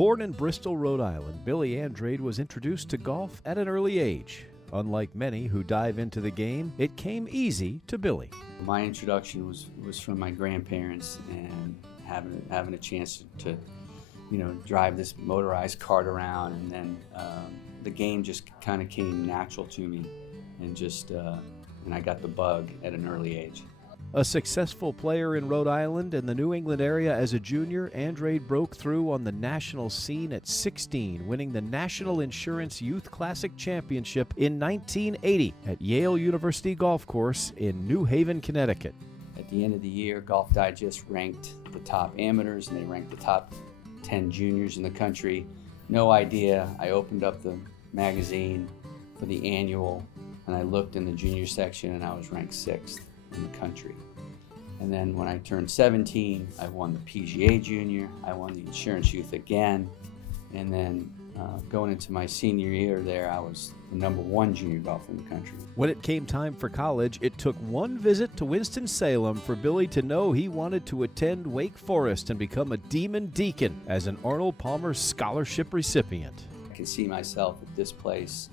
Born in Bristol, Rhode Island, Billy Andrade was introduced to golf at an early age. Unlike many who dive into the game, it came easy to Billy. My introduction was from my grandparents, and having a chance to drive this motorized cart around, and then the game just kind of came natural to me, and I got the bug at an early age. A successful player in Rhode Island and the New England area as a junior, Andrade broke through on the national scene at 16, winning the National Insurance Youth Classic Championship in 1980 at Yale University Golf Course in New Haven, Connecticut. At the end of the year, Golf Digest ranked the top amateurs, and they ranked the top 10 juniors in the country. No idea. I opened up the magazine for the annual, and I looked in the junior section, and I was ranked 6th in the country. And then when I turned 17, I won the PGA Junior, I won the Insurance Youth again, and then going into my senior year there, I was the #1 junior golfer in the country. When it came time for college, it took one visit to Winston-Salem for Billy to know he wanted to attend Wake Forest and become a Demon Deacon as an Arnold Palmer Scholarship recipient. I could see myself at this place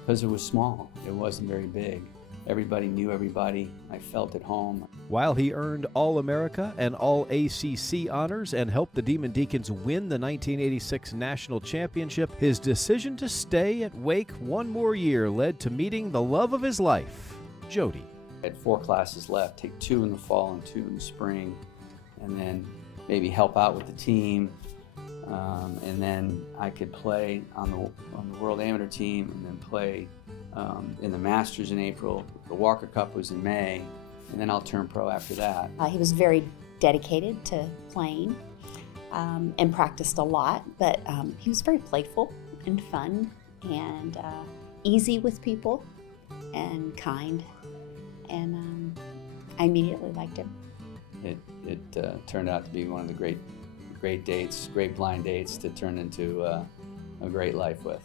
because it was small. It wasn't very big. Everybody knew everybody. I felt at home. While he earned All-America and All-ACC honors and helped the Demon Deacons win the 1986 National Championship, his decision to stay at Wake one more year led to meeting the love of his life, Jody. I had 4 classes left, take 2 in the fall and 2 in the spring, and then maybe help out with the team. And then I could play on the World Amateur team, and then play in the Masters in April. The Walker Cup was in May, and then I'll turn pro after that. He was very dedicated to playing and practiced a lot, but he was very playful and fun and easy with people and kind, and I immediately liked him. It turned out to be one of the great dates, great blind dates to turn into a great life with.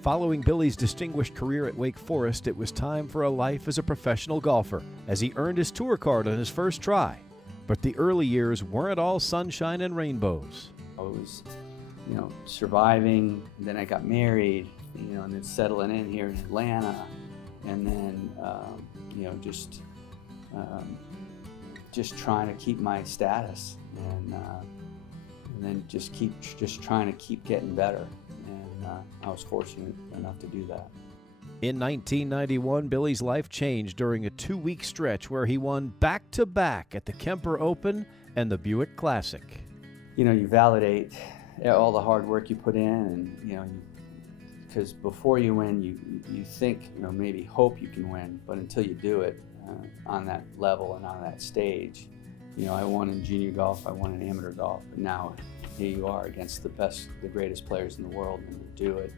Following Billy's distinguished career at Wake Forest, it was time for a life as a professional golfer, as he earned his tour card on his first try. But the early years weren't all sunshine and rainbows. I was, surviving, and then I got married, and then settling in here in Atlanta, and then, just trying to keep my status, and then just trying to keep getting better. I was fortunate enough to do that. In 1991, Billy's life changed during a 2-week stretch where he won back-to-back at the Kemper Open and the Buick Classic. You validate all the hard work you put in, and because before you win, you think, maybe hope you can win, but until you do it on that level and on that stage, I won in junior golf, I won in amateur golf, but now here you are against the greatest players in the world, and to do it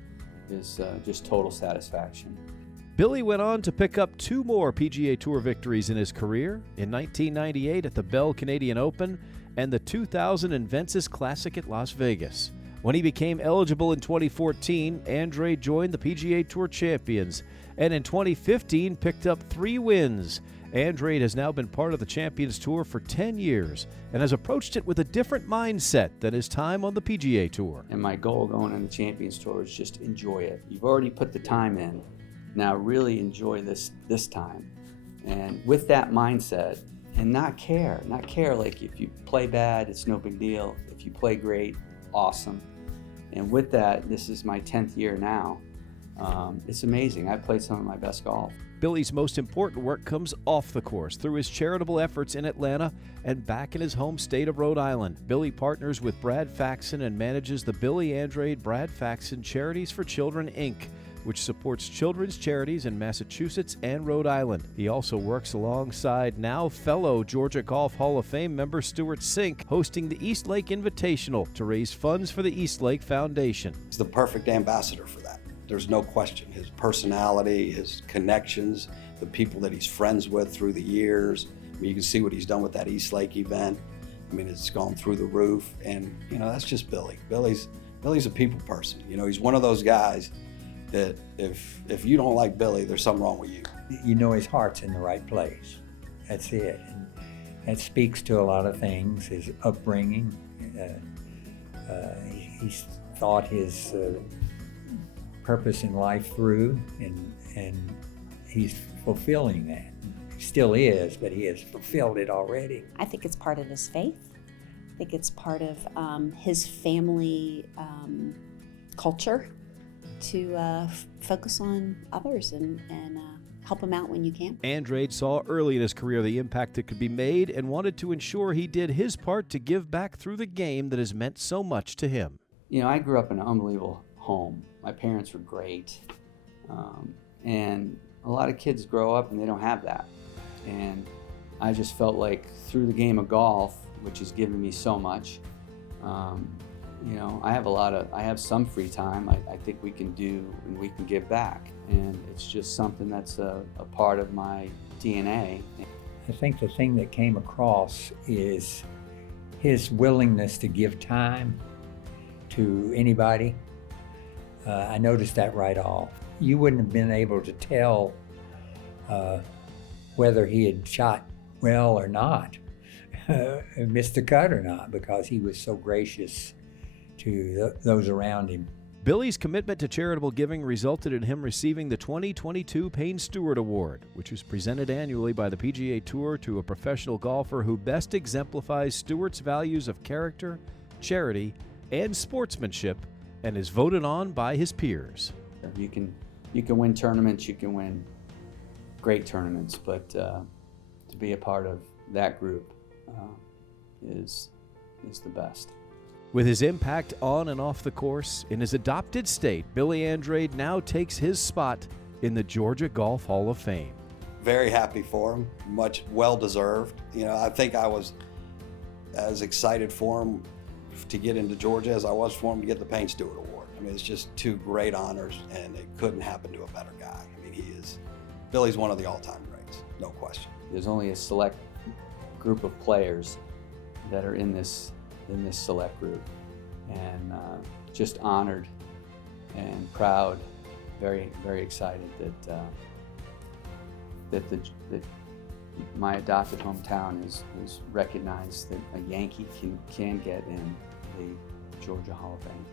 is just total satisfaction. Billy went on to pick up 2 more PGA Tour victories in his career, in 1998 at the Bell Canadian Open and the 2000 Invensys Classic at Las Vegas. When he became eligible in 2014, Andrade joined the PGA Tour Champions, and in 2015 picked up 3 wins. Andrade has now been part of the Champions Tour for 10 years and has approached it with a different mindset than his time on the PGA Tour. And my goal going on the Champions Tour is just enjoy it. You've already put the time in. Now really enjoy this time. And with that mindset, and not care like if you play bad, it's no big deal. If you play great, awesome. And with that, this is my 10th year now. It's amazing. I played some of my best golf. Billy's most important work comes off the course through his charitable efforts in Atlanta and back in his home state of Rhode Island. Billy partners with Brad Faxon and manages the Billy Andrade Brad Faxon Charities for Children, Inc., which supports children's charities in Massachusetts and Rhode Island. He also works alongside now fellow Georgia Golf Hall of Fame member Stuart Sink, hosting the East Lake Invitational to raise funds for the East Lake Foundation. He's the perfect ambassador for that. There's no question. His personality, his connections, the people that he's friends with through the years. I mean, you can see what he's done with that East Lake event. I mean, it's gone through the roof, and that's just Billy. Billy's a people person. He's one of those guys that if you don't like Billy, there's something wrong with you. His heart's in the right place. That's it. And that speaks to a lot of things, his upbringing. he's thought his purpose in life through, and he's fulfilling that. He still is, but he has fulfilled it already. I think it's part of his faith. I think it's part of his family culture to focus on others and help them out when you can. Andrade saw early in his career the impact that could be made and wanted to ensure he did his part to give back through the game that has meant so much to him. You know, I grew up in an unbelievable home. My parents were great. And a lot of kids grow up and they don't have that. And I just felt like through the game of golf, which has given me so much, you know, I have some free time I think we can do and we can give back. And it's just something that's a part of my DNA. I think the thing that came across is his willingness to give time to anybody. I noticed that right off. You wouldn't have been able to tell whether he had shot well or not, missed the cut or not, because he was so gracious to those around him. Billy's commitment to charitable giving resulted in him receiving the 2022 Payne Stewart Award, which is presented annually by the PGA Tour to a professional golfer who best exemplifies Stewart's values of character, charity, and sportsmanship, and is voted on by his peers. You can win tournaments, you can win great tournaments, but to be a part of that group is the best. With his impact on and off the course, in his adopted state, Billy Andrade now takes his spot in the Georgia Golf Hall of Fame. Very happy for him, much well-deserved. You know, I think I was as excited for him to get into Georgia as I was for him to get the Payne Stewart Award. I mean, it's just two great honors, and it couldn't happen to a better guy. I mean, Billy's one of the all-time greats, no question. There's only a select group of players that are in this select group, and just honored and proud, very, very excited that my adopted hometown is recognized, that a Yankee can get in the Georgia Hall of Fame.